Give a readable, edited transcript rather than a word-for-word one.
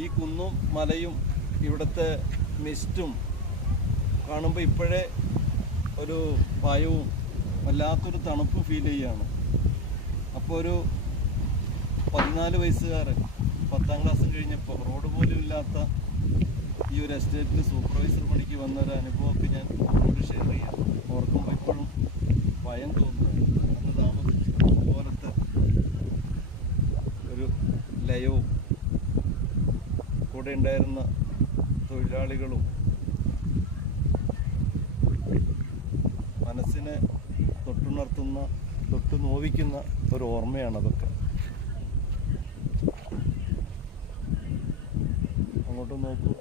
ഈ കുന്നും മലയും ഇവിടുത്തെ മിസ്റ്റും കാണുമ്പോൾ ഇപ്പോഴേ ഒരു ഭയവും വല്ലാത്തൊരു തണുപ്പ് ഫീൽ ചെയ്യുകയാണ്. അപ്പോൾ ഒരു 14 വയസ്സുകാരൻ 10ാം ക്ലാസ് കഴിഞ്ഞപ്പോൾ റോഡ് പോലും ഇല്ലാത്ത ഈ ഒരു എസ്റ്റേറ്റിൽ സൂപ്പർവൈസർ പണിക്ക് വന്നൊരു അനുഭവമൊക്കെ ഞാൻ അവരോട് ഷെയർ ചെയ്യാം. ഓർക്കുമ്പോൾ ഇപ്പോഴും ഭയം തോന്നുകയാണ്. അന്ന് താമസിച്ചു അതുപോലത്തെ ഒരു ലയവും കൂടെ ഉണ്ടായിരുന്ന തൊഴിലാളികളും മനസ്സിനെ തൊട്ടുണർത്തുന്ന തൊട്ടു നോവിക്കുന്ന ഒരു ഓർമ്മയാണ് അതൊക്കെ. അങ്ങോട്ട് നോക്കൂ.